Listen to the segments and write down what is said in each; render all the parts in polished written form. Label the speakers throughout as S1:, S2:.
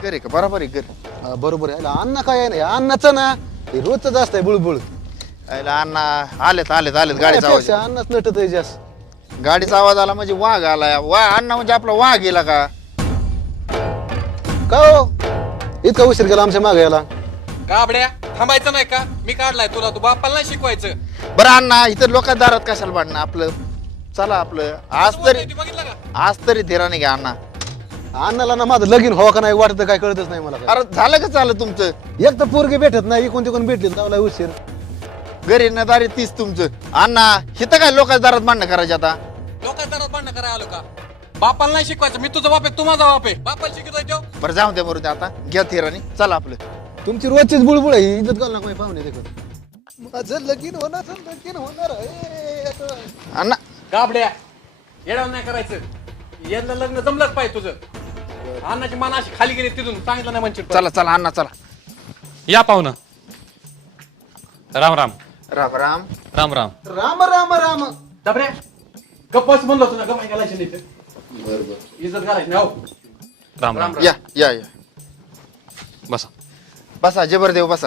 S1: घर आहे का? बरोबर आहे घर.
S2: बरोबर आहे अन्न काय आहे ना अन्नाचं ना हे रोजच असतंय बुळबुळ
S1: अण्णा आलेत आलेत आलेत. गाडीचा आवाज,
S2: अन्नच नटत आहे जास्त.
S1: गाडीचा आवाज आला म्हणजे वाघ आलाय. अण्णा म्हणजे आपला वाघ गेला का?
S2: का हो इतका उशीर केला आमच्या मागे याला?
S3: गाबड्या थांबायचं नाही का? मी काढलाय तुला, तू बापाला नाही शिकवायचं.
S1: बरं अण्णा इथं लोक दारात कशाला पाडणं आपलं? चला आपलं आज तरी,
S3: बघितलं का?
S1: आज तरी धीराने घ्या अण्णा.
S2: अन्नाला ना माझं लगीन हो का नाही वाटत काय कळतच नाही मला काय.
S1: अरे झालं का चाललं तुमचं?
S2: एक तर पोरगी भेटत नाही इकून तिकून भेटली लावला उशीर.
S1: घरी न दारी तीच तुमचं. अण्णा इथं काय लोकांच्या दारात भांडणं करायचे आता?
S3: लोकांच्या दारात भांडणं करायला आलो का? बापाला नाही शिकवायचं. मी तुझा बाप आहे, तू माझा बाप आहे. बापाला शिकवाय तो.
S1: बरं जाऊ द्या मरू आता घ्या धीराने. चला आपलं.
S2: तुमची रोजचीच बुळबुळ आहे इज्जत घाल ना काही पाहुणे देखत. माझं लगीन होणार आहे आता.
S1: अण्णा
S3: गाबड्या येडवण नाही करायचं. यांना लग्न जमलंच पाहिजे तुझं. अन्नाची मान अशी खाली गेली तिथून सांगितलं नाही म्हणजे.
S1: चला चला अण्णा चला.
S4: या पाहुणं. राम राम
S1: राम राम.
S4: राम राम.
S2: राम राम राम.
S3: दाबड्या गप्पाच म्हणलो तुला, गप्पा घालायची नाही इथे.
S1: बरोबर.
S3: इज्जत घालायची नाही. हो
S4: राम राम.
S1: या या या
S4: बसा.
S1: बसा जबरदेव बसा.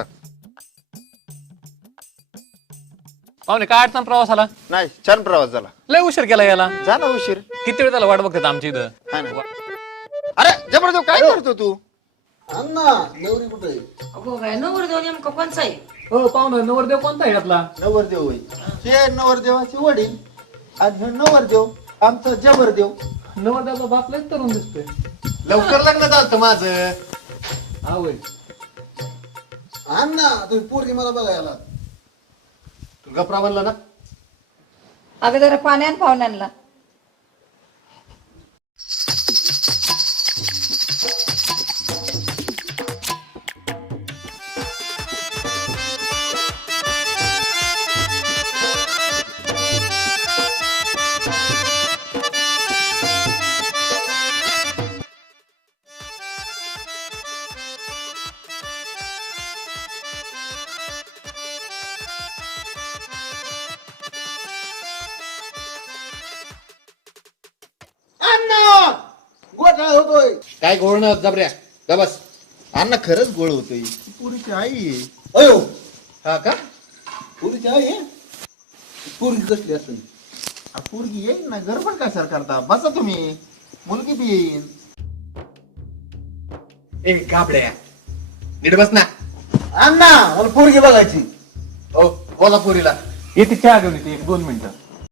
S4: पाहुणे काय अडचण प्रवासाला?
S1: नाही छान प्रवास झाला.
S4: लय उशीर केला याला.
S1: झाला उशीर.
S4: किती वेळ झाला वाट बघतात आमच्या इथं?
S1: हा ना. अरे जबरदेव काय करतो तू?
S2: अण्णा नवरी कुठे आहे?
S5: अगो काय नवरदेव नेमकं कोणचा आहे?
S4: हो पाहुणं नवरदेव कोणता आहे यातला?
S1: नवरदेव होय. हे नवरदेवाचे वडील आणि हे नवरदेव आमचा जबरदेव.
S4: नवरदेवचा बाप लय तरुण दिसतोय.
S3: लवकर लग्न झालं माझं.
S4: हा होय.
S2: अण्णा तुम्ही पोरगी मला बघायला.
S3: तू गप्पा म्हणला ना.
S5: अगं जरा पाण्यान पाहुण्यांना.
S2: अण्णा गोठा होतोय.
S3: काय गोळ ना जबऱ्या का बस.
S1: अण्णा खरंच गोळ होतोय. ती पुरीची आई आहे.
S2: अयो
S3: हा का?
S2: पोरीची आई आहे. पोरगी कसली असेल?
S1: पोरगी येईल ना. गडबड कशाला करता? बसा तुम्ही. मुलगी बी येईल.
S3: ए गाबड्या नीट बस ना.
S2: अण्णा मला पोरगी बघायची.
S3: हो बोला पुरीला.
S4: येते चहा घेऊन येते 1-2 मिनिटं.